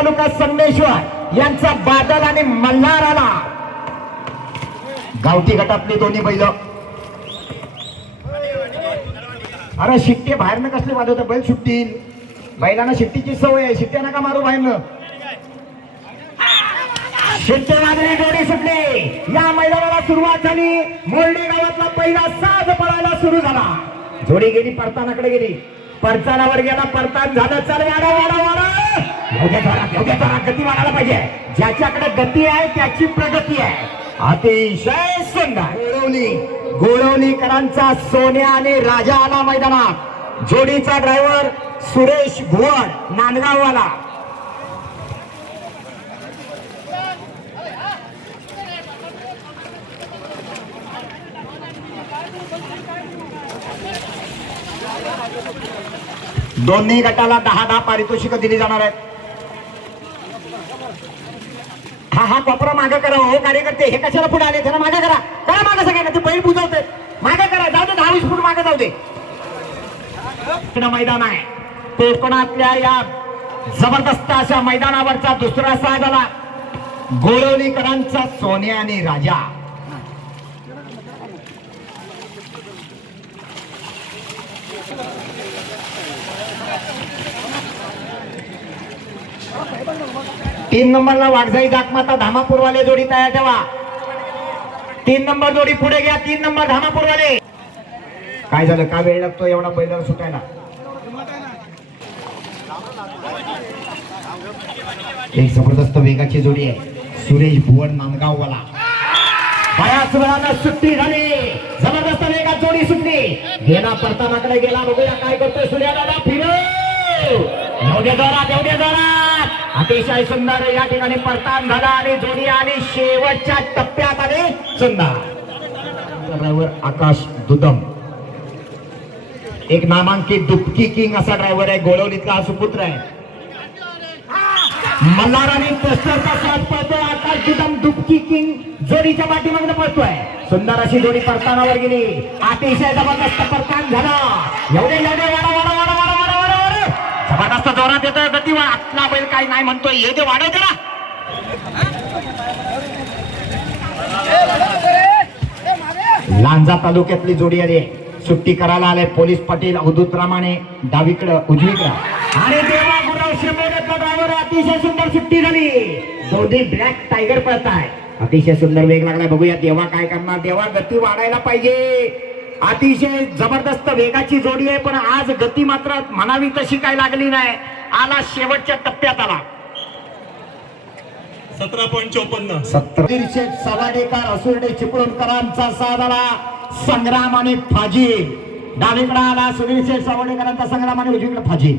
तालुका संगमेश्वर यांचा बादल आणि मल्हार आला. गावठी गटातली दोन्ही बैल. अरे शिट्टे बाहेरनं कसले वाजवतात बैल सुटतील. बैलांना शिट्टीची सवय आहे. शिट्ट्या नका मारू बाहेरनं. शिट्टे वाजले जोडी सुटली. या मैदानाला सुरुवात झाली. मोर्डे गावातला पहिला साज पळायला सुरू झाला. जोडी गेली परतानाकडे गेली. परतानावर गेला. परतान झालं. चल वाडा वाडा वाडा. योग्य गती वाढायला पाहिजे. ज्याच्याकडे गती आहे त्याची प्रगती आहे. अतिशय सुंदर गोळवलीकरांचा सोन्या आणि राजा आला मैदानात. जोडीचा ड्रायव्हर सुरेश भुवन नांदगाववाला. दोन्ही गटाला 10-10 पारितोषिक दिली जाणार आहेत. हा कोपरा मागे करा हो कार्यकर्ते. हे कशाला पुढे आले. त्यांना मागे करा. करा मागे सगळ्यांना. ते बैल बुजवते. मागे करा. जाऊ दे 10-20 फूट मागे जाऊ दे. मैदान आहे कोकणातल्या या जबरदस्त अशा मैदानावरचा दुसरा साज आला. गोळवलीकरांचा सोन्या आणि राजा. तीन नंबरला वाघजाई जाकमाता धामापूरवाले जोडी तयार ठेवा. 3 नंबर जोडी पुढे घ्या. 3 नंबर धामापूरवाले. काय झालं. का वेळ लागतो एवढा बैलाला सुटायला. एक जबरदस्त वेगाची जोडी आहे. सुरेश भुवन नांदगाववाला. बऱ्याच वेळानं सुट्टी झाली. जबरदस्त वेगात जोडी सुटली. गेला परतानाकडे गेला. बघूया काय करतोय सूर्यादादा. फिरव एवढे जोरात. अतिशय सुंदर या ठिकाणी परतान झाला आणि जोडी आली शेवटच्या टप्प्यात आली. सुंदर ड्रायव्हर आकाश दुदम. एक नामांकित दुपकी किंग असा ड्रायव्हर आहे. गोळवलीतला हा सुपुत्र आहे. मल्हार आणि पोस्टरचा साथ पळतोय. आकाश दुदम दुपकी किंग जोडीच्या पाठीमागून पळतोय. सुंदर अशी जोडी परतानावर गेली. अतिशय जबरदस्त परतान झाला. एवढे वाडा वाडा वाडा वाडा वाडा वाडा. जबरदस्त जोरात येतोय. गती आतला बैल काय नाही म्हणतोय. हे ते वाढव त्याला. लांजा तालुक्यातली जोडी आली. सुट्टी करायला आले पोलीस पाटील अवधूत रामाने डावीकडं उजवीकडं आणि देवा गुराव शेंबोडेतला ड्रायव्हर. अतिशय सुंदर सुट्टी झाली. दोन्ही ब्लॅक टायगर पळताय. अतिशय सुंदर वेग लागलाय. बघूया देवा काय करणार. देवा गती वाढायला पाहिजे. अतिशय जबरदस्त वेगाची जोडी आहे. पण आज गती मात्र म्हणावी तशी काय लागली नाही. आला शेवटच्या टप्प्यात आला. 17.54 17 सवाडेकर असुर्डे चिपळूणकरांचा साथ आला. संग्राम आणि फाजील. डावीकडे आला सुनील शेठ सवाडेकरांचा संग्राम आणि उजवीकडे फाजील.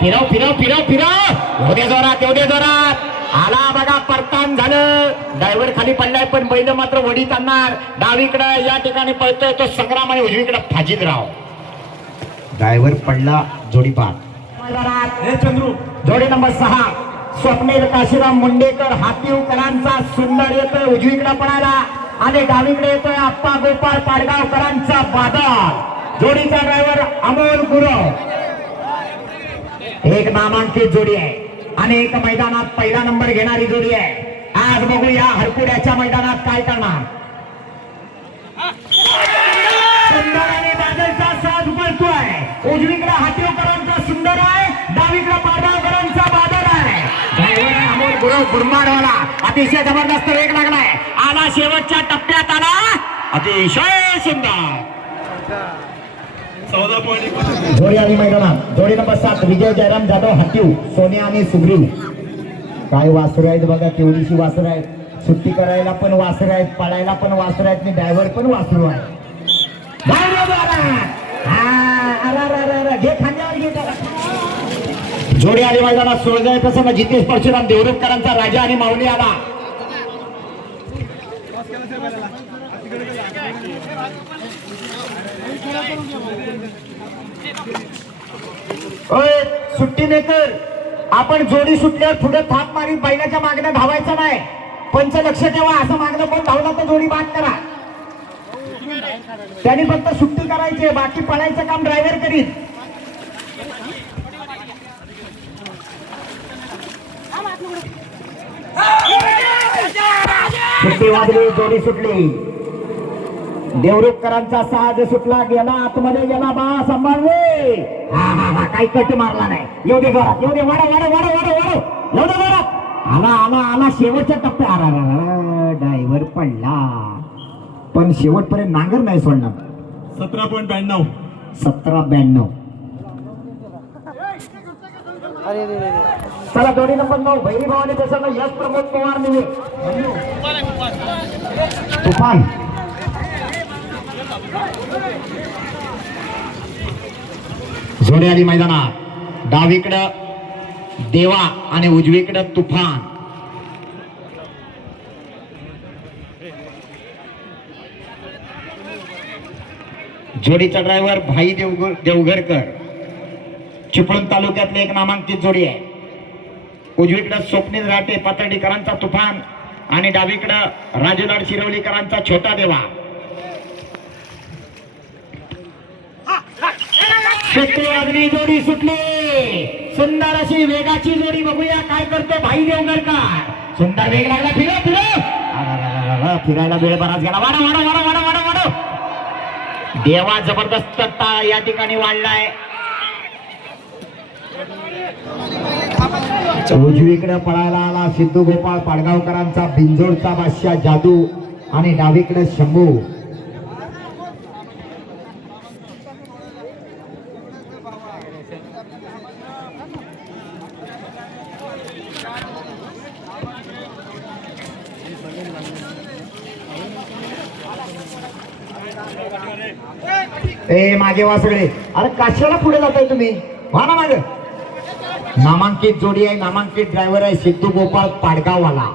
फिरव फिरव फिरव फिरव. एवढे जोरात आला बघा. परतान झालं. ड्रायव्हर खाली पडलाय पण बैल मात्र वडीत आणणार. डावीकडे या ठिकाणी पळतोय तो संग्राम आणि उजवीकडे फाजीलराव. ड्रायव्हर पडला. जोडी पार चंद्रू. जोडी नंबर 6 स्वप्नील काशीराम मुंडेकर हातीवकरांचा सुंदर येतोय उजवीकडे पळायला. आणि डावीकडे येतोय आप्पा गोपाळ पाडगावकरांचा बादल. जोडीचा ड्रायव्हर अमोल गुरव. एक नामांकित जोडी आहे आणि एक मैदानात पहिला नंबर घेणारी जोडी आहे. आज बघूया हरपुड्याच्या मैदानात काय करणार. सुंदर आणि बादलचा साथ पळतोय. उजवीकडे हातीवकरांचा सुंदर आहे, डावीकडे पाडगावकरांचा बादल आहे. ड्रायव्हर अमोल गुरव गुरमाडवाला. अतिशय जबरदस्त वेग लागलाय. आला शेवटच्या टप्प्यात आला. अतिशय सुंदर जोडी आणि मैदानात जोडी नंबर 7 विजय जयराम जाधव हातीव, सोन्या आणि सुग्रीव. काय वासुर आहेत बघा, केवढीशी वासुर आहेत. सुट्टी करायला पण वासुर आहेत, पळायला पण वासुर आहेत आणि ड्रायव्हर पण वासरू आहे. घे खांद्यावर घे. जोडी आली मैदानात. सोळजय प्रसन्न, जितेश परशुराम देवरूपकरांचा राजा आणि माऊली आला. सुट्टी मेकर, आपण जोडी सुटल्यावर पुढे थाप मारी बैलाच्या मागण्या धावायचं नाही. पंच लक्ष ठेवा, असं मागणं कोण धावला तर जोडी बाद करा. त्यांनी फक्त सुट्टी करायची, बाकी पळायचं काम ड्रायव्हर करीत. सुट्टी वाजली, जोडी सुटली. देवरूपकरांचा साज सुटला, गेला आतमध्ये, गेला बा सांभाळले. काही कट मारला नाही. येऊ दे घरात, येऊ दे. वाडा वाडा वाडा वाडा वाडा, येऊ दे घरात. आला आला आला शेवटच्या टप्प्यात. ड्रायव्हर पडला, पण शेवटपर्यंत नांगर नाही सोडणार. 17.92 17-92. चला जोडी नंबर 9 भैरी भावाने प्रसन्न, यश प्रमोद पवार निवे तुफान. जोडी आली मैदानात. डावीकडं देवा आणि उजवीकडं तुफान. जोडीचा ड्रायव्हर भाई देवघरकर. चिपळूण तालुक्यातले एक नामांकित जोडी आहे. उजवीकडं स्वप्नील राटे पातर्डीकरांचा तुफान आणि डावीकडं राजूलाल शिरवलीकरांचा छोटा देवा. अग्नी जोडी सुटली. सुंदर अशी वेगाची जोडी. बघूया काय करतो भाई देवघरकर. सुंदर वेग लागला. फिरो फिरो. फिरायला वेळ बराच गेला. वाडा वाडा वाडा वाडा वाडा वाडा. देवा जबरदस्त या ठिकाणी वाढलाय. उजवीकडे पळायला आला सिद्धू गोपाळ पाडगावकरांचा बिंजोडचा बादशाह जादू आणि डावीकडे शंभू. ए मागे वा सगळे. अरे कशाला पुढे जाताय तुम्ही? वा ना मागे. नामांकित जोडी आहे, नामांकित ड्रायव्हर आहे सिद्धू गोपाळ पाडगाववाला.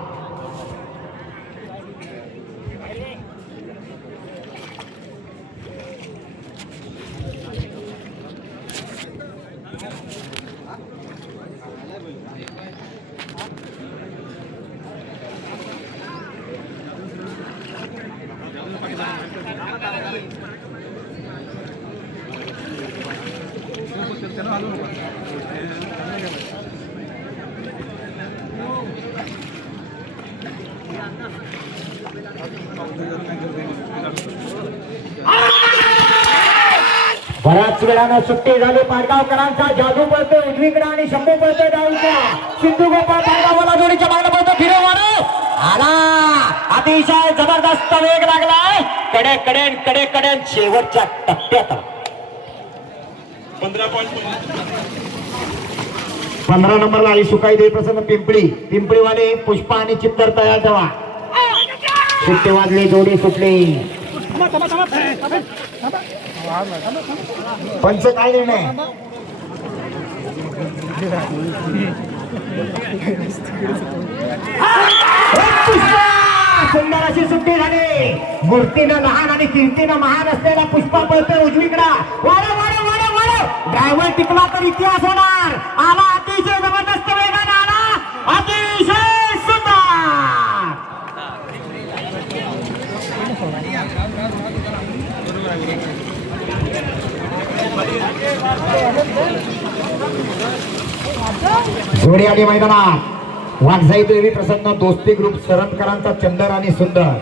बऱ्याच वेळानं सुट्टी झाली. पाडगावकरांचा जादू पळतोय उजवीकडे आणि शंभू पळतोय डावीचा. सिद्धू गोपाळ पाडगाववाला जोडीच्या मागणं पळतो. फिरो मारो आला. अतिशय जबरदस्त वेग लागलाय. कडे कडे कडे कडे शेवटच्या टप्प्यात 15 नंबरला आई सुकाई देवी प्रसन्न पिंपळी. पिंपळीवाले पुष्पा आणि चित्तर तयार ठेवा. सुट्टी वाजली, जोडी सुटली. पंच काय निर्णय? सुंदर अशी सुट्टी झाली. मूर्तीनं लहान आणि कीर्तीनं महान असलेला पुष्पा पळतोय उजवीकडा. वाडा वाडा वाडा वाडा. ड्रायव्हर टिकला तर इतिहास होणार. आला अतिशय जबरदस्त वेगाने आला. अतिशय सुंदर. जोडी आली मैदानात. वाघजाई देवी प्रसन्न दोस्ती ग्रुप सरंदकरांचा चंदर आणि सुंदर.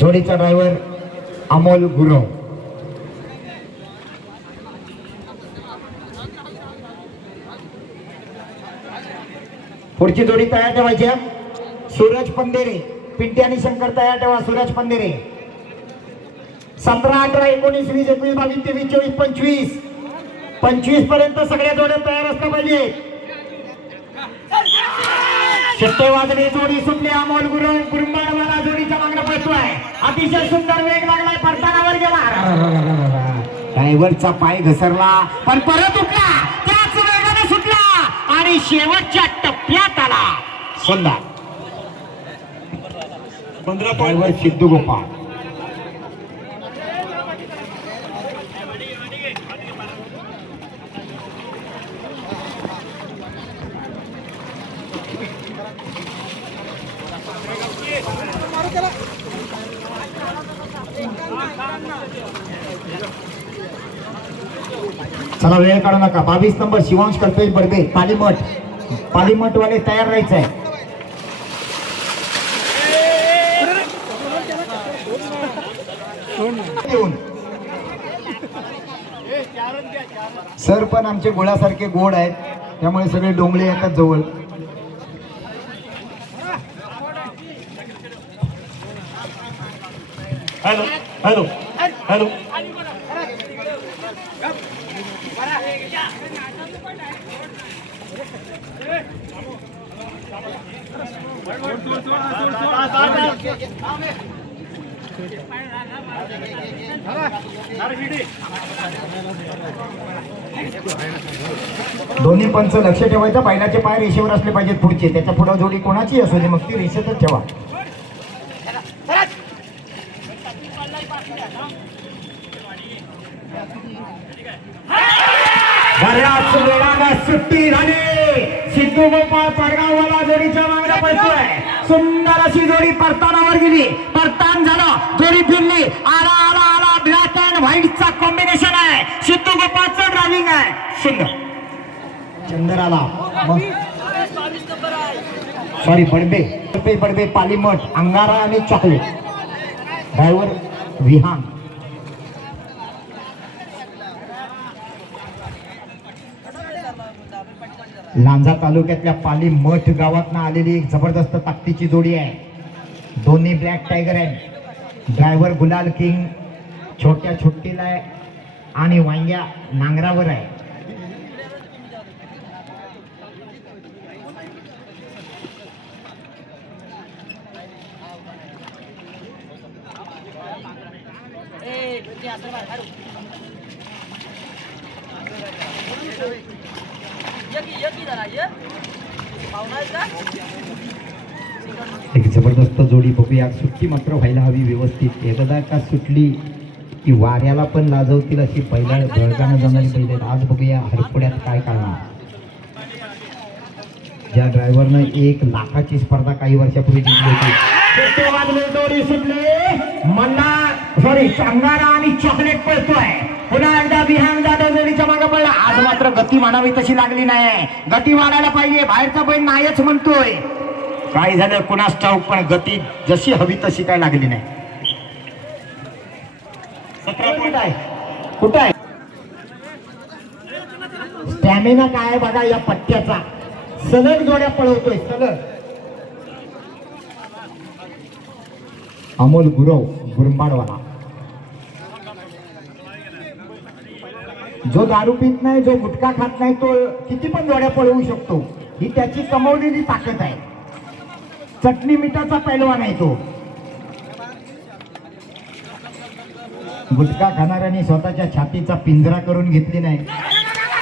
जोडीचा ड्रायव्हर अमोल गुरव. पुढची जोडी तयार ठेवायची. सूरज पंधेरे, पिंटी आणि शंकर तयार ठेवा. सूरज पंधेरे. 17, 18, 19, 20, 21, 22, 23, 24, 25 पर्यंत सगळ्या जोड्या तयार असल्या पाहिजे. शिट्टे वाजले, जोडी सुटली. अमोल गुरव गुरुंबाडवाला जोडीच्या मागणं पळतोय. अतिशय सुंदर वेग लागलाय. परतानावर गेला. ड्रायव्हरचा पाय घसरला पण परत उठला. त्याच वेगाने सुटला आणि शेवटच्या टप्प्यात आला. सुंदर 15 ड्रायव्हर सिद्धू गोपाळ. चला वेळ काढू नका. 22 नंबर शिवांश कल्पेश बडबे पालीमठ वाले तयार राहायचंय. सर पण आमचे गोळ्यासारखे गोड आहेत त्यामुळे सगळे डोंगळे येतात जवळ. Hello hello hello. दोन्ही पंच लक्ष ठेवायचं. बैलाचे पाय रेषेवर असले पाहिजेत पुढचे. त्याच्या पुढे जोडी कोणाची असू दे मग ती रेषेतच ठेवा. बऱ्याच वेळानं सुट्टी झाली. सिद्धू गोपाळ पडगाववाला जोडीच्या मागण्या पळतोय. सुंदर अशी जोडी परतानावर गेली. परतान झालं. जोडी फिरली. आला आला आला. ब्लॅक अँड व्हाईटचा कॉम्बिनेशन आहे. सिद्धू गोपाळचं ड्रायव्हिंग आहे. सुंदर चंदर आला. मग सॉरी बडबे पालीमठ अंगारा आणि चॉकलेट. ड्रायव्हर विहान. लांजा तालुक्यातल्या पालीमठ गावातनं आलेली एक जबरदस्त ताकदीची जोडी आहे. दोन्ही ब्लॅक टायगर आहेत. ड्रायव्हर गुलाल किंग छोट्या छोटीला आहे आणि वांग्या नांगरावर आहे. एक जबरदस्त जोडी बघूया. सुट्टी मात्र व्हायला हवी व्यवस्थित. एकदा का सुटली की वाऱ्याला पण लाजवतील अशी पहिल्या भडकानं जाणारी पहिले. आज बघूया हरपुड्यात काय करणार. ज्या ड्रायव्हरनं 1 लाखाची स्पर्धा काही वर्षापूर्वी जिंकली होती. जोडी सुटली. मल्हार सॉरी अंगारा आणि चॉकलेट पळतोय. पुन्हा एकदा विहान जाधव जोडीच्या मागे पडला. आज मात्र गती म्हणावी तशी लागली नाही. गती वाढायला पाहिजे. बाहेरचा बैल नाहीच म्हणतोय. काय झालं कुणास ठाऊक पण गती जशी हवी तशी काय लागली नाही. 17 पॉईंट आहे. कुठं आहे स्टॅमिना काय आहे बघा या पट्ट्याचा. सलग जोड्या पळवतोय सलग. अमोल गुरव गुरुंबाडवाला. जो दारू पित नाही, जो गुटखा खात नाही, तो किती पण जोड्या पळवू शकतो. ही त्याची कमवलेली ताकद आहे. चटणी मिठाचा पैलवान आहे तो. गुटखा खाणाऱ्यांनी स्वतःच्या छातीचा पिंजरा करून घेतली नाही.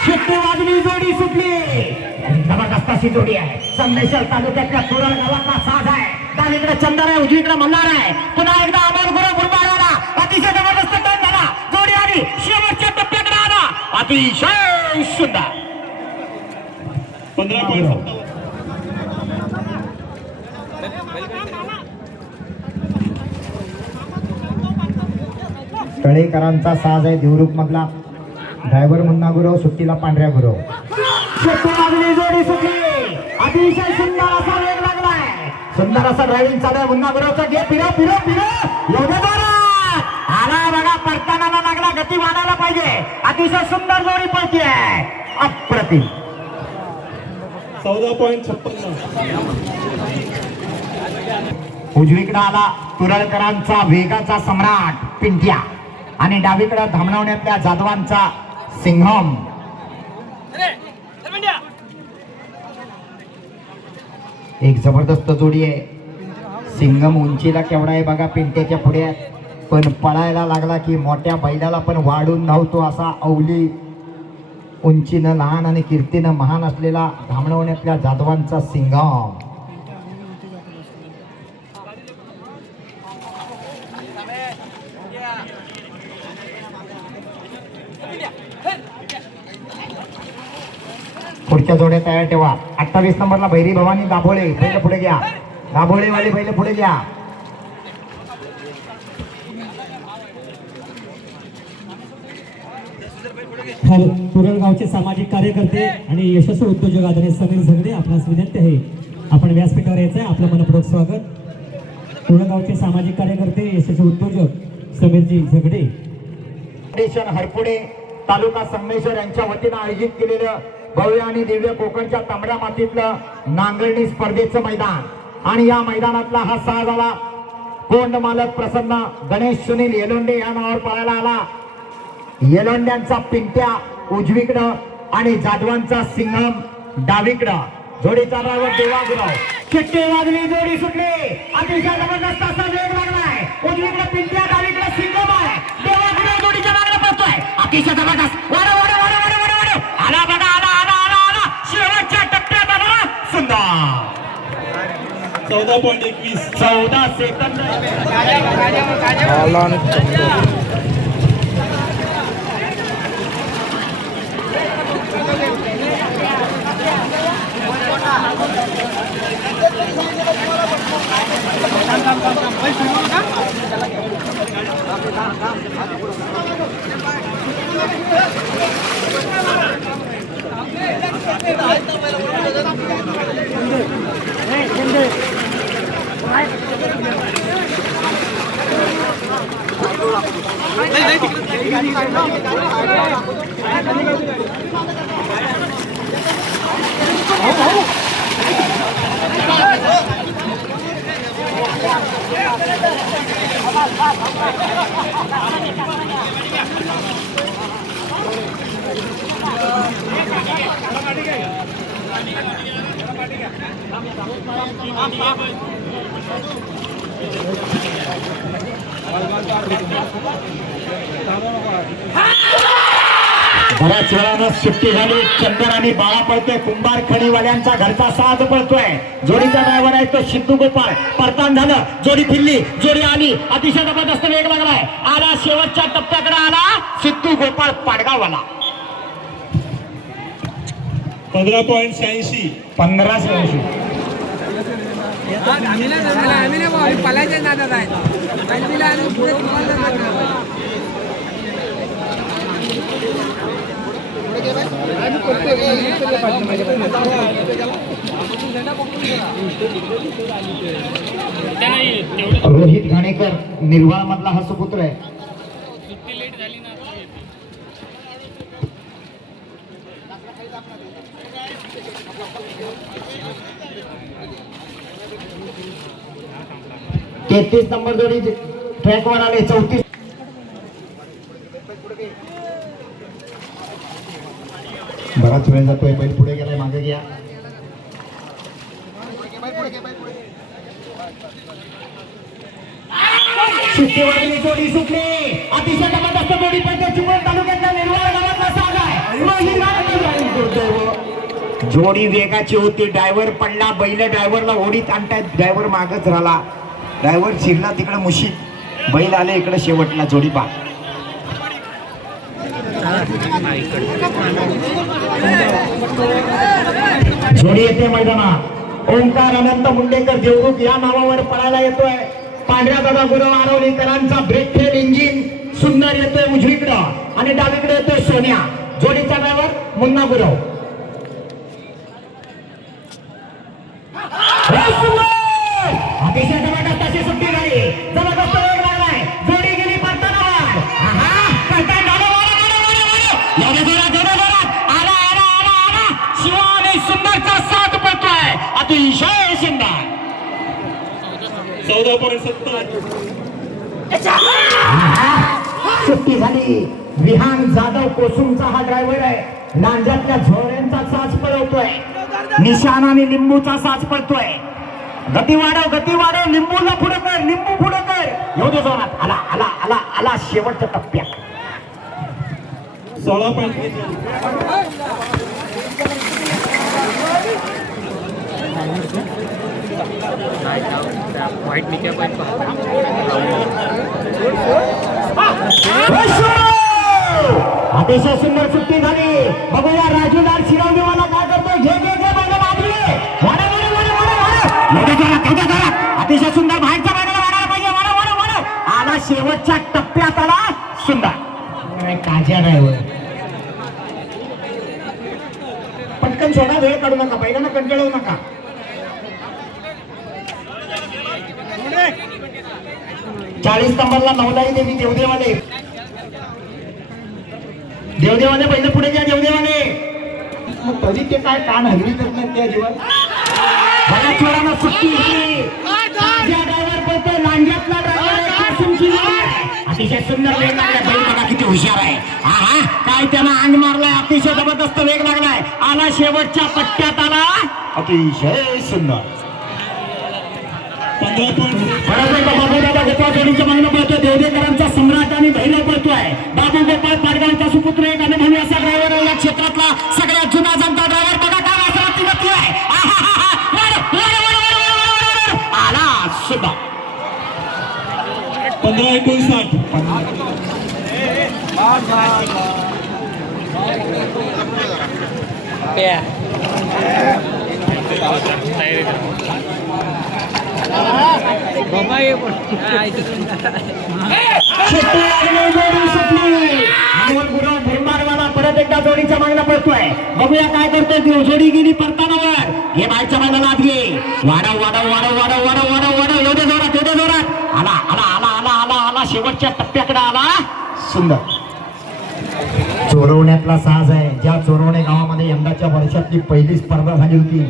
शिट्टी वाजली. जोडी सुटली. जबरदस्त अशी जोडी आहे. संदेशर तालुक्यातल्या तोरण गावातला साज आहे. डावीकडे चंदर आहे, उजवीकडे मल्हार आहे. पुन्हा एकदा अमोल गुरव गुरुंबाडवाला. अतिशय जबरदस्त टर्न झाला. जोडी आली शेवटच्या टप्प्याकडे आला. अतिशय सुंदर. 15 तळेकरांचा साज आहे देवरुख मधला. ड्रायव्हर मुन्ना गुरव, सुट्टीला पांढऱ्या गुरव. जोडी सुटली. अतिशय सुंदर असा वेग लागलाय. सुंदर असा ड्रायव्हिंग चालू आहे मुन्ना गुरवचा. घे फिरव फिरव फिरव एवढं जोरात आला बघा. पडताना लागला, गती वाढायला पाहिजे. अतिशय सुंदर जोडी पळतीये. अप्रतिम. 14.56. उजवीकडे आला तुरळकरांचा वेगाचा सम्राट पिंट्या आणि डावीकडे धामणवण्यातल्या जाधवांचा सिंघम. एक जबरदस्त जोडी आहे. सिंघम उंचीला केवढा आहे बघा पिंट्याच्या पुढे आहे, पण पळायला लागला की मोठ्या बैलाला पण वाढून नव्हतो असा अवली उंचीनं लहान आणि कीर्तीनं महान असलेला धामणवण्यातल्या जाधवांचा सिंघम. पुढच्या जोड्या तयार ठेवा. 28 नंबरला भैरी भवानी दाभोळे बैल पुढे घ्या. दाभोळेवाले बैल पुढे घ्या. तुरळगावचे सामाजिक कार्यकर्ते आणि यशस्वी उद्योजक आदरणीय समीर झगडे आपणास विनंती आहे आपण व्यासपीठावर यायचं आहे. आपलं मनपूर्वक स्वागत. तुरळगावचे सामाजिक कार्यकर्ते यशस्वी उद्योजक समीरजी झगडे. फाउंडेशन हरपुडे तालुका संगमेश्वर यांच्या वतीनं आयोजित केलेलं भव्य आणि दिव्य कोकणच्या तांबड्या मातीतलं नांगरणी स्पर्धेचं मैदान. आणि या मैदानातला हा साजाला कोंड मालक प्रसन्न गणेश सुनील येलोंडे या नावावर पळायला आला. येलोंड्यांचा पिंट्या उजवीकडं आणि जाधवांचा सिंघम डावीकडं. जोडीचा ड्रायव्हर देवागुराव. चिट्टी वाजली, जोडी सुटली. अतिशय जबरदस्त असा वेग लागलाय. उजवीकडे पिंट्या, डावीकडे सिंघम आहे. देवागुराव जोडीच्या मागे पळतोय. अतिशय जबरदस्त. वाडा वाडा वाडा वाडा वाडा वाडा आला बघा. आला शेवटच्या टप्प्यात आला. सुंदर. 14.21. 14 सेकंद. बऱ्याच वेळानं सुट्टी झाली. चंदर आणि बाळा पळतोय. कुंभार खडीवाल्यांचा घरचा साज पळतोय. जोडीचा ड्रायव्हर आहे तो सिद्धू गोपाळ. परतान झालं, जोडी फिरली, जोडी आली. अतिशय जबरदस्त वेग लागलाय. आला शेवटच्या टप्प्याकडे आला सिद्धू गोपाळ पाडगाववाला. 15.86. 1580. पलायचे नादात आहे. रोहित घाणेकर निर्वाळ मधला हा सुपुत्र आहे. तेहतीस नंबर जोडी ट्रॅकवर आले. 34. बराच वेळ जातोय. बैल पुढे गेलाय, मागे घ्या. सुट्टीवाली जोडी सुटली. अतिशय जबरदस्त जोडी पण चिपळूण तालुक्यातल्या निर्वाळ गावातला साज आहे. जोडी वेगाची होती. ड्रायव्हर पडला. बैल ड्रायव्हरला ओढीत आणतायत. ड्रायव्हर मागच राहिला. ड्रायव्हर शिरला तिकडे मुशीत. बैल आले इकडे शेवटला. जोडी पा जोडी येते मैदानात. ओंकार अनंत मुंडेकर देवरुख या नावावर पळायला येतोय. पांढऱ्या दादा गुरव आरवलीकरांचा ब्रेक फेल इंजिन सुंदर येतोय उजवीकडं. आणि डावीकडे येतोय सोन्या. जोडीचा ड्रायव्हर मुन्ना गुरव. अतिशय जबरदस्त अशी सुट्टी झाली. जबरदस्त वेग लागलाय. जोडी गेली परतानावर. शिवाने सुंदरचा साथ पडतोय. अतिशय सुंदर. 14.70. सुट्टी झाली. विहान जाधव कोसुमचा हा ड्रायव्हर आहे. लांजातल्या झोऱ्यांचा साज पळवतोय. निशाण आणि लिंबूचा साज पळतोय. गती वाढव, गती वाढव. लिंबूला पुढे कर, लिंबू पुढे कर. येऊ दे जोरात. आला आला आला आला शेवटच्या टप्प्यात. 16.43. वाईट निक्या पाहिजे अतिशय सुंदर सुट्टी झाली. बघूया राजूदार शिरवणीवाला काय करतोय. घे घे घे बाजूला बाजूला. वाडा वाडा वाडा वाडा वाडा. एवढ्या जोरात, एवढ्या जोरात. अतिशय सुंदर. बाहेरच्या बाजूला वाढायला पाहिजे. वाडा वाडा वाडा. आला शेवटच्या टप्प्यात आला. सुंदर. काज्या ड्रायव्हर. पटकन सोडा. वेळ काढू नका. पहिल्यांदा कंटाळू नका. चाळीस नंबरला नवलाई देवी देवदेवाने. देवदेवाने पहिले पुढे घ्या. देवदेवाने. मग तरी ते काय कान हलवी करणार त्या जीवन. बऱ्याच वेळानं सुट्टी होती. ड्रायव्हर बोलतोय. लांजातला ड्रायव्हर अतिशय सुंदर वेग लागलाय. बैल बघा किती हुशार आहे. हा काय त्यानं अंग मारलाय. अतिशय जबरदस्त वेग लागलाय. आला शेवटच्या पट्ट्यात आला. अतिशय सुंदर. 15.40. बाबूदादा गोपाळ जोडीच्या मागणं पळतोय. देवदेकरांचा सम्राट आणि भैरव पळतोय. बाबू गोपाळ पाडगावचा सुपुत्र एक अनुभवी असा ड्रायव्हर आहे. या क्षेत्रातला सगळ्यात जुना जनता ड्रायव्हर. बघा काय वासरा व्यक्ती आहे. आला सुद्धा. 15.59. बाबा ये पण परत एकदा जोडीच्या मागणं पडतोय. बघूया काय करतोय. जोडी गेली परतानावर. हे बाईच्या मैदानात आत घे. वाढव वाढव वाढव वाढव वाढव वाढव वाढव. एवढ्या जोरात, एवढ्या जोरात. आला आला आला आला आला आला शेवटच्या टप्प्याकडे आला. सुंदर. चोरवण्यातला साज आहे. ज्या चोरवणे गावामध्ये यंदाच्या वर्षातली पहिली स्पर्धा झाली होती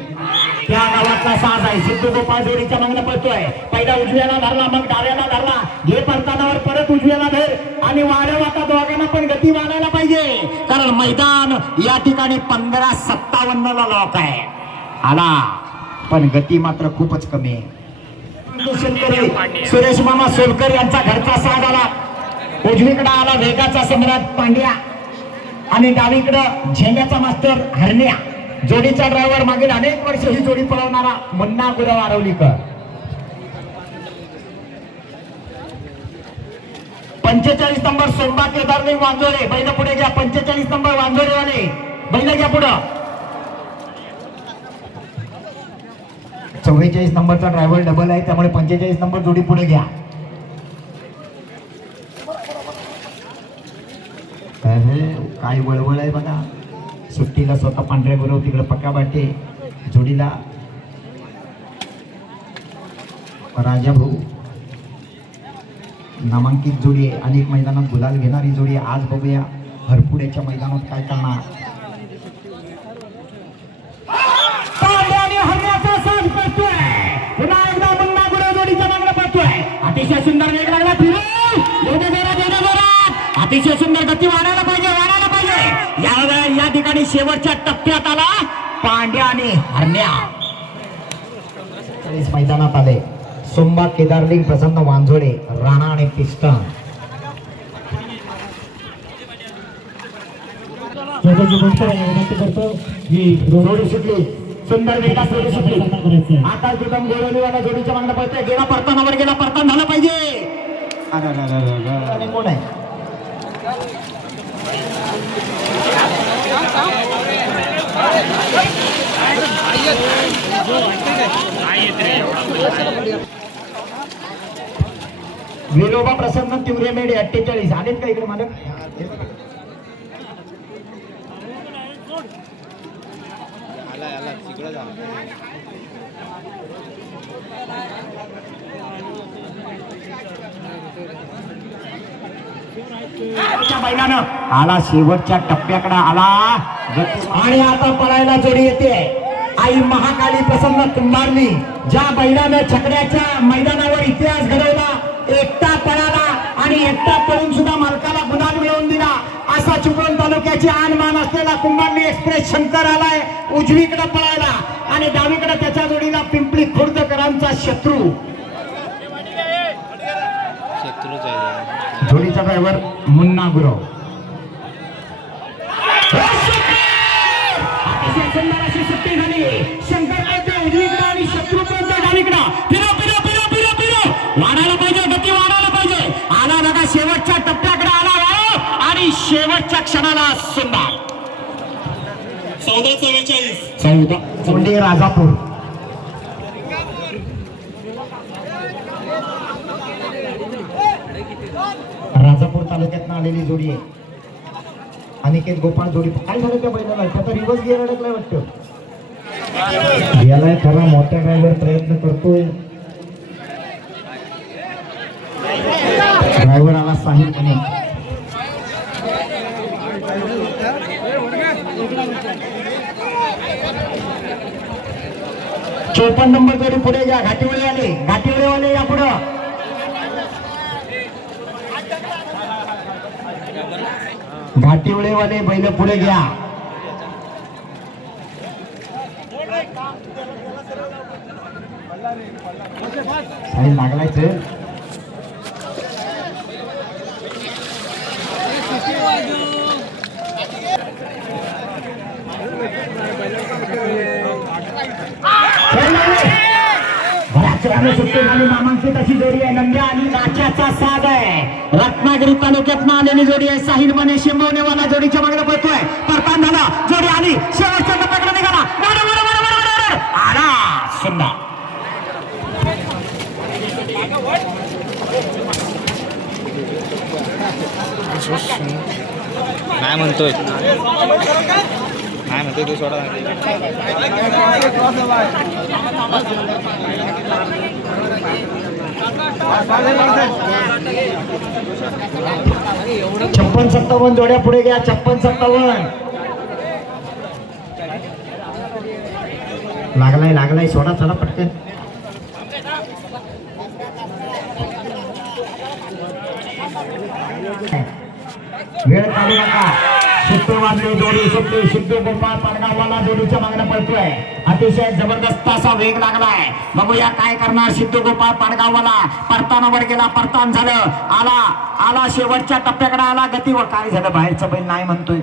त्या गावातला साज आहे. सिद्धू गोपाळ जोडीच्या मागणं पळतोय. पहिला उजव्याला धरला, मग डाव्याला धरला. घे परतानावर, परत उजव्याला धर आणि वाढव. आता दोघांना पण गती वाढायला पाहिजे, कारण मैदान या ठिकाणी 15-57 लॉक आहे. आला पण गती मात्र खूपच कमी आहे. सुरेश मामा सोलकर यांचा घरचा साज आला. उजवीकडे आला वेगाचा सम्राट पांड्या आणि डावीकडं झेंड्याचा मास्टर हरण्या. जोडीचा ड्रायव्हर मागील अनेक वर्ष ही जोडी पळवणारा मुन्ना गुरव आरवलीकर. 45 नंबर सोमबा केदारलिंग वांजोरे. बैल पुढे घ्या. 45 नंबर वांजोरेवाले बैल घ्या पुढं. 44 नंबरचा ड्रायव्हर डबल आहे, त्यामुळे 45 नंबर जोडी पुढे घ्या. काय वळवळ आहे बघा. सुट्टीला स्वतः पांढऱ्या गुरव तिकडे पक्का बाटे. जोडीला राजा भाऊ नामांकित जोडी आहे. अनेक मैदानात गुलाल घेणारी जोडी आहे. आज बघूया हरपुड्याच्या मैदानात काय करणार. पुन्हा एकदा मुन्ना गुरव जोडीच्या मागणं पडतोय. अतिशय सुंदर वेग लागला. अतिशय सुंदर गती वाढायला पाहिजे, वाढायला पाहिजे. या ठिकाणी शेवटच्या टप्प्यात आला पांड्या आणि हरण्या. मैदानात आले सोमबा केदारलिंग, प्रसन्न वांझोडे, राणा आणि पिस्टन. जोडी सुटली. सुंदर वेगात जोडी सुटली. आता जुदम गोळवलीवाला जोडीच्या मागणं पडतोय. गेला परतानावर, गेला परतान झालं पाहिजे. आणि कोण आहे विनोबा प्रसन्न तिवरे मेढे 48 आलेत का इकडे मालक. बैलानं आला शेवटच्या टप्प्याकडे आला आणि आता पळायला जोडी येते आई महाकाली प्रसन्न कुंभारनी ज्या बैलानं छकड्याच्या मैदानावर इतिहास घडवला एकटा पळाला आणि एकटा पळून सुद्धा मालकाला गुलाल मिळवून दिला असा चिपळूण तालुक्याची आणमान असलेला कुंभारनी एक्सप्रेस शंकर आलाय उजवीकडे पळायला आणि डावीकडे त्याच्या जोडीला पिंपळी खुर्दकरांचा शत्रू जोडीचा ड्रायव्हर मुन्ना गुरव सुट्टी झाली शंकर पळतोय उजवीकडे आणि शत्रू पळतोय डावीकडे फिरो फिरो फिरो फिरो फिरो वाढायला पाहिजे गती वाढायला पाहिजे आला बघा शेवटच्या टप्प्याकडे आला आणि शेवटच्या क्षणाला सुंदर 14-44 चौंडे राजापूर राजापूर तालुक्यात आलेली जोडी आहे अनिकेत गोपाळ जोडी काय झालं त्या बैलाला त्याचा रिवर्स गिअर अडकलाय वाटतं याला खरा मोठ्या ड्रायव्हर प्रयत्न करतोय ड्रायव्हर आला साहिल म्हणे 54 नंबर जोडी पुढे घ्या घाटीवळेवाले या पुढं घाटीवळेवाले बैल पुढे घ्या साहिल लागलायच सुट्टी झाली नामांकित अशी जोडी आहे नंद्या आणि नाच्याचा साज आहे रत्नागिरी तालुक्यात आलेली जोडी आहे साहिल मने शिंबवणेवाला जोडीच्या मागे पळतोय परतान झाला जोडी आली शेवटच्या टप्प्याकडे निघाला आला सुंदर काय म्हणतोय तू सोडा 56-57 जोड्या पुढे घ्या 56-57 लागलाय सोडा चला पटकन वेळ काढू नका सुट्टे वाजले जोडी सुट्टी सिद्धू गोपाळ पाडगाववाला जोडीच्या मागण्या पडतोय अतिशय जबरदस्त असा वेग लागलाय बघूया काय करणार सिद्धू गोपाळ पाडगाववाला परतानावर गेला परतान झालं आला शेवटच्या टप्प्याकडे आला गतीवर काय झालं बाहेरचं बैल नाही म्हणतोय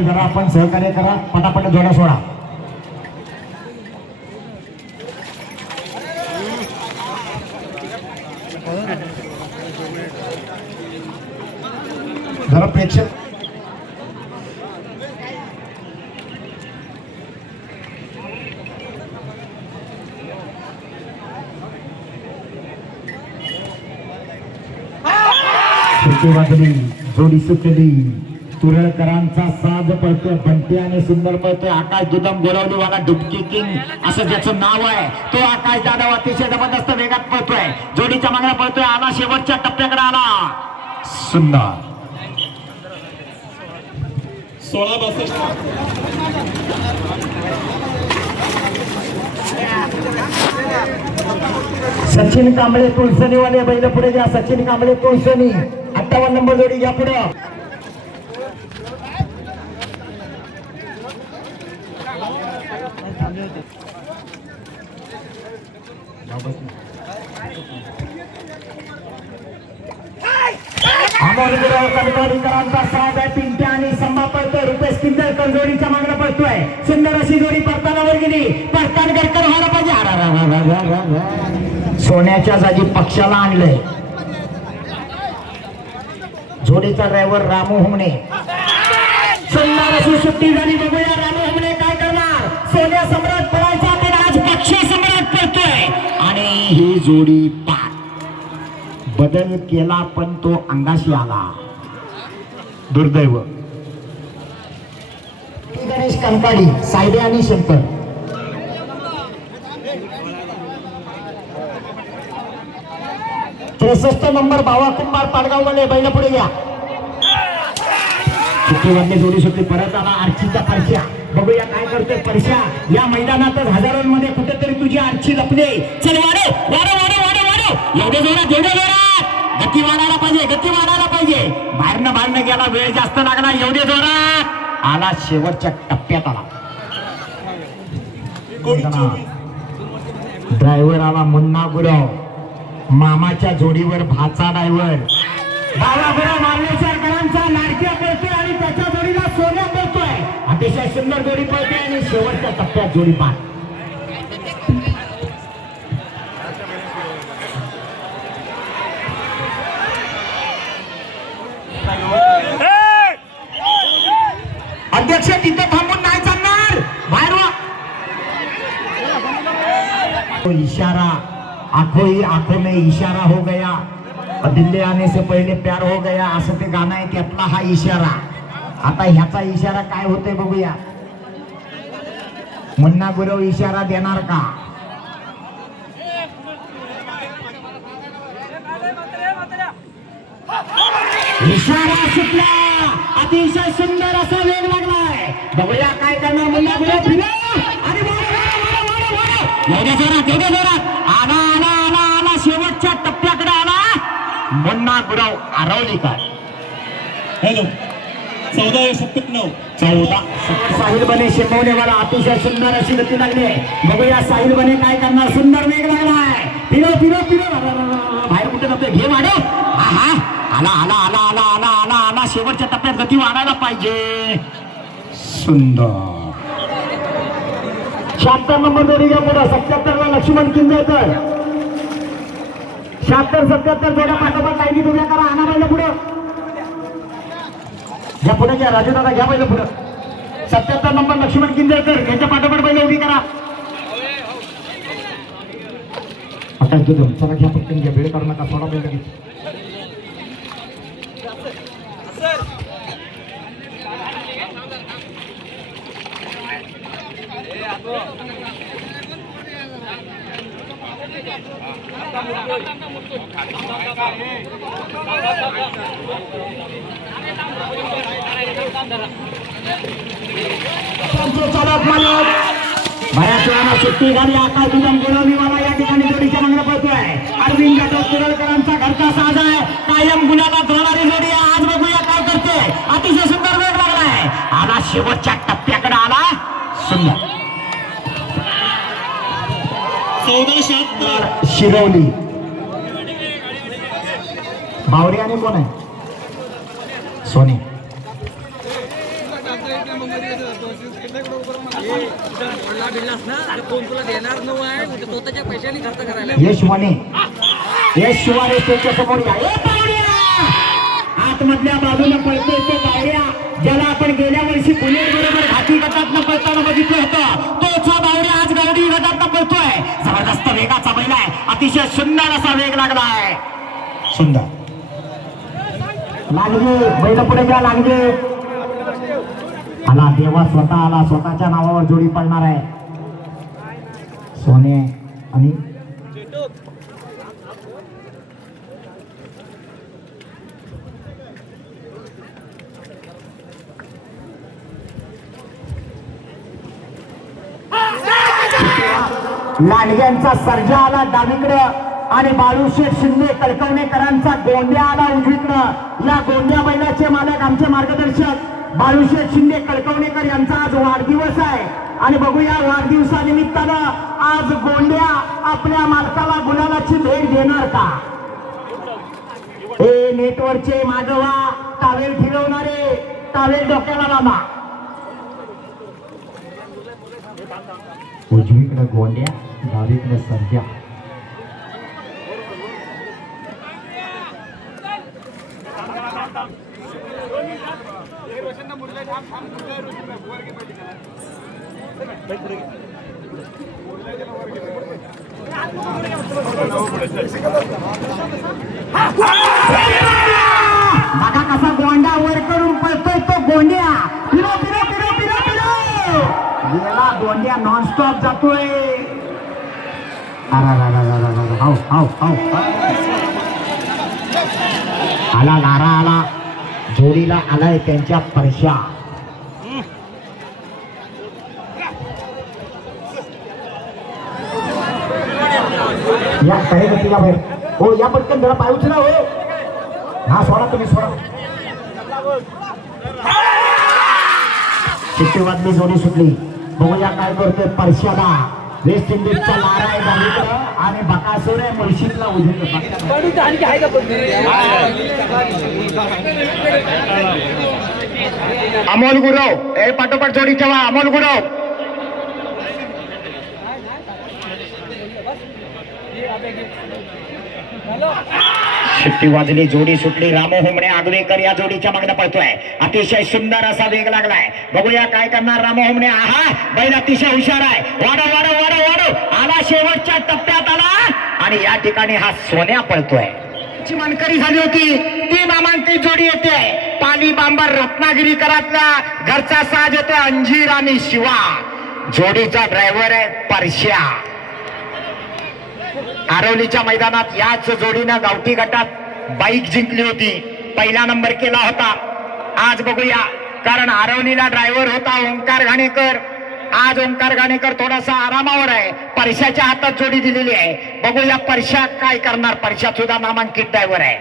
जरा आपण सहकार्य करा पटापट जोडा सोडा जरा प्रेक्षक सुट्टी वाजली जोडी सुटली तुरळकरांचा साज पळतोय बंटी आणि सुंदर पळतोय आकाश दुदम गोरवलीवाला डुबकी किंग असं ज्याचं नाव आहे तो आकाश जाधव अतिशय जबरदस्त वेगात पळतोय जोडीच्या मागण्या पळतोय आला शेवटच्या टप्प्याकडे आला सुंदर 16-62 सचिन कांबळे तुळसणीवाले बैल पुढे घ्या सचिन कांबळे तुळसणी 58 नंबर जोडी घ्या पुढे कणकवलीकरांचा साथ आहे पिंट्या आणि संभा पळतोय रुपेश किंजळकर जोडीच्या मागण्या पळतोय सुंदर अशी जोडी परतानावर गेली परतान गडकर व्हायला पाहिजे सोन्याच्या जागी पक्षाला आणलंय जोडीचा ड्रायव्हर रामू हुमणे सुंदर अशी सुट्टी झाली बघूया रामू हुमणे काय करणार सोन्या सम्राट पळायचा पण आज पक्ष सम्राट पळतोय आणि ही जोडी पाच बदल केला पण तो अंगाशी आला दुर्दैव. गणेश कंकाडी, सायडे आणि शंकर. त्रेसष्ट नंबर बावा कुंभार पाडगाव वाले बैल पुढे घ्या. चुकीवरती जोडी सुटली. परत आला आर्चीचा परश्या. बघूया काय करतोय परश्या. या मैदानातच हजारांमध्ये कुठेतरी तुझी आर्ची लपली. चल वाढव वाढव वाढव वाढव वाढव. एवढे जोरात एवढे जोरात. गती वाढायला पाहिजे गती वाढायला पाहिजे. बाहेरनं गेला. वेळ जास्त लागला. एवढे जोरात आला. शेवटच्या टप्प्यात आला. ड्रायव्हर आला मुन्ना गुरव. मामाच्या जोडीवर भाचा ड्रायव्हर. बाबागुरव मार्लेश्वरकरांचा लाडक्या पळतोय आणि त्याच्या जोडीला सोन्या पळतोय. अतिशय सुंदर जोडी पळते आणि शेवटच्या टप्प्यात जोडी पार. अध्यक्ष तिथे थांबून नाही चालणार. बाहेर वा. इशारा आंखों में इशारा हो गया. दिल्ली आने से पहले प्यार हो गया असं ते गाणं आहे. त्यातला हा इशारा. आता ह्याचा इशारा काय होतोय बघूया. मुन्ना गुरव इशारा देणार का. इशारा सुटला. अतिशय सुंदर असा वेग लागलाय. बघूया काय करणार मुन्ना गुरव. आणि एवढ्या जोरात एवढ्या जोरात आला आला आला आला. शेवटच्या टप्प्याकडे आला मुन्ना गुरव आरवलीकर. हॅलो 14-97. 14. साहिल बने शिकवणेवाला. अतिशय सुंदर अशी गती लागली. बघूया साहिल बने काय करणार. सुंदर वेग लागलाय. फिरो फिरो फिरो. बाहेर कुठे जातोय. घे वाढव. हा आला आला आला आला आला आला आला. शेवटच्या टप्प्यात गती वाढायला पाहिजे. सुंदर. 76 नंबर जोडी घ्या पुढे. 77 ला लक्ष्मण किंदेकर. 76-77 जोड्या पाठोपाठ लाईनी उभ्या करा. आणा बैल पुढं घ्या. पुढे घ्या राजू दादा. घ्या बैल पुढं. 77 नंबर लक्ष्मण किंदेकर. यांच्या पाठोपाठ बैल उभी करा. आता चला घ्या पटकन घ्या. वेळ करू नका. सोडा बैल लगेच. चालक मालक बऱ्याच वेळा सुट्टी झाली. आकाश दुदम गुलाबीवाला या ठिकाणी जोडीच्या मागण्या पळतोय. अरविंद जाधव कुरळकरांचा घरचा साज आहे. कायम गुलाबात राहणारी जोडी आहे. आज बघूया काय करते. अतिशय सुंदर वेग लागलाय. आला शेवटच्या टप्प्याकडे आला. सुंदर. 14-76. शिरवली. बावरी आणि कोण आहे. सोने. यश वाणे. यश शिवारे त्याच्या समोर या. आतमधल्या बाजूला पळतोय तो बावड्या. ज्याला आपण गेल्या वर्षी पुणे बरोबर घाटी गटात पळताना बघितलं होतं. तोच बावड्या आज गावडी गटात पळतोय. जबरदस्त वेगाचा बैल आहे. अतिशय सुंदर असा वेग लागलाय. सुंदर. लागले बैल पुढे घ्या. लागले आला. देवा स्वतः आला. स्वतःच्या नावावर जोडी पडणार आहे. सोने आणि लांडग्यांचा सर्जा आला डावीकडं आणि बाळूशेठ शिंदे कळकवणेकरांचा गोंड्या आला उजवीकडं. या गोंड्या बैलाचे मालक आमचे मार्गदर्शक बाळूशेठ शिंदे कळकवणेकर यांचा आज वाढदिवस आहे. आणि बघूया वाढदिवसानिमित्तानं आज गोंड्या आपल्या मालकाला गुलालाची भेट देणार का. हे नेटवरचे मागवा. टावेल फिरवणारे. टावेल डोक्याला लावा. उजवीकडे गोंड्या डावीकडे सर्जा. बघा कसा गोंडा वर करून नॉनस्टॉप जातोय. हाव हाव हाव. आला नारा आला, जोडीला आलाय त्यांच्या परशा. या कडे या बाहेर. हो या पटकन जरा पाय उचला. हो हा सोडा, तुम्ही सोडा. शिट्टी वाजली, जोडी सुटली. बघूया काय करतोय परशाला. वेस्ट इंडिजचा नारा आहे डावीकडं आणि बकासूर आहे मुळशीतला उजवीकडं. अमोल गुरव ए पाठोपाठ जोडी ठेवा. अमोल गुरव शिट्टी वाजली, जोडी सुटली. रामो होमणे आगवेकर या जोडीच्या मागणं पळतोय. अतिशय सुंदर असा वेग लागलाय. बघूया काय करणार रामो होमणे. आहा बैल अतिशय हुशार आहे. वाढव वाढव वाढव वाढव. आला शेवटच्या टप्प्यात आला आणि या ठिकाणी हा सोन्या पळतोय. मानकरी झाली होती ती नामांकित जोडी येते. पाली बांबर रत्नागिरीकरातला घरचा साज येतोय अंजीर आणि शिवा. जोडीचा ड्रायव्हर आहे परश्या. आरवलीच्या मैदानात याच जोडीनं गावठी गटात बाईक जिंकली होती. पहिला नंबर केला होता. आज बघूया, कारण आरवलीला ड्रायव्हर होता ओंकार घाणेकर. आज ओंकार घाणेकर थोडासा आरामावर आहे. परशाच्या हातात जोडी दिलेली आहे. बघूया परशा काय करणार. परशा सुद्धा नामांकित ड्रायव्हर आहे.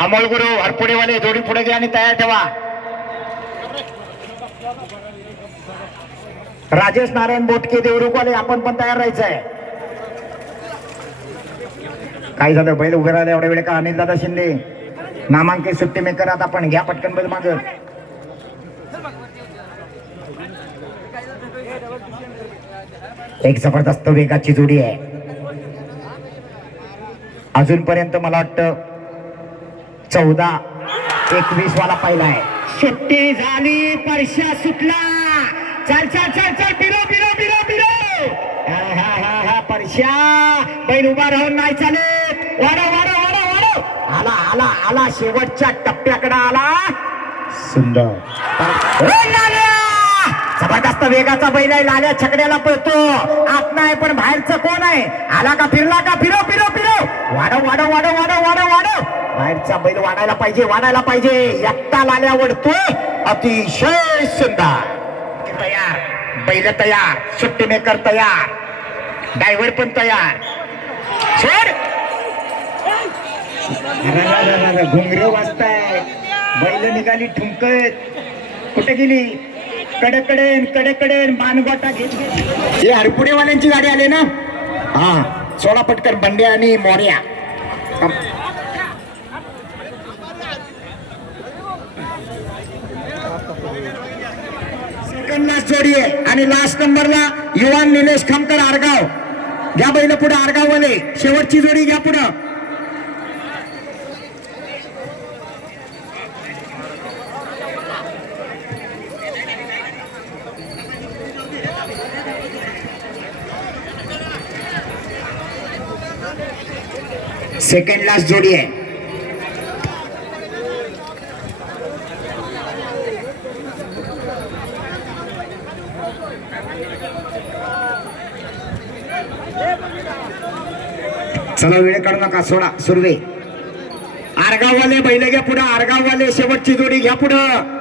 अमोल गुरु हरपुडेवाले जोडी पुढे घ्या आणि तयार ठेवा. राजेश नारायण बोटके देवरुखवाले आपण पण तयार राहायचं आहे. काय झालं बैल उभे राहिले एवढ्या वेळ का. अनिल दादा शिंदे नामांकित सुट्टी मेकर. आता आपण घ्या पटकन बैल माग. एक जबरदस्त वेगाची जोडी आहे. अजूनपर्यंत मला वाटतं 14-21 वाला पहिला आहे. सुट्टी झाली, परशा सुटला. चल चल चल चल बिरो बिरो बिरो बिरो. हा परशा बैल उभा राहून नाही चालत. वाढव वाढव वाढव वाढव. आला आला आला शेवटच्या टप्प्याकडे आला. सुंदर जबरदस्त वेगाचा बैल आहे. लाल्या छकड्याला पळतो. आत नाही पण बाहेरचं कोण आहे. आला का फिरला का. फिरो फिरो फिरो. वाढव वाढव वाढव वाढव वाढव वाढव. बाहेरचा बैल वाढायला पाहिजे वाढायला पाहिजे. एकटा लाल्या वडतोय. अतिशय सुंदर. तयार बैल तयार. सुट्टी मेकर तयार. ड्रायव्हर पण तयार. घुंगरे वाजताय. बैल निघाली ठुमकत. कुठे गेली. कडेकडेन कडेकडेन बाणगोटा घेत हे हरपुडेवाल्यांची गाडी आली ना. हा सोडा पटकन बंडे आणि मोर्या. सेकंड लास्ट जोडी आहे आणि लास्ट नंबरला युवान निलेश खामकर आरगाव. घ्या बैल पुढे आरगाव वाले. शेवटची जोडी घ्या पुढं. सेकंड लास्ट जोडी आहे. चला वेळ काढू नका. सोडा सुरवे. आरगाववाले बैल घ्या पुढं. आरगाववाले शेवटची जोडी घ्या पुढं.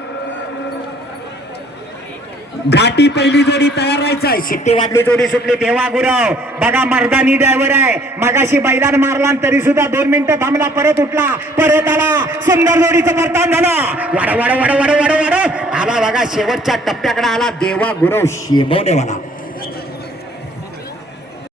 घाटी पहिली जोडी तयार राहायचं आहे. शिट्टी वाजली, जोडी सुटली. तेव्हा गुरव बघा मर्दानी ड्रायव्हर आहे. मगाशी बैलान मारला तरी सुद्धा 2 मिनिटं थांबला. परत उठला परत आला. सुंदर जोडीचं वर्तन झालं. वाढ वाढ वाढ वाढ वाढ वाढ आला. बघा शेवटच्या टप्प्याकडे आला. देवा गुरव शेमवणेवाला.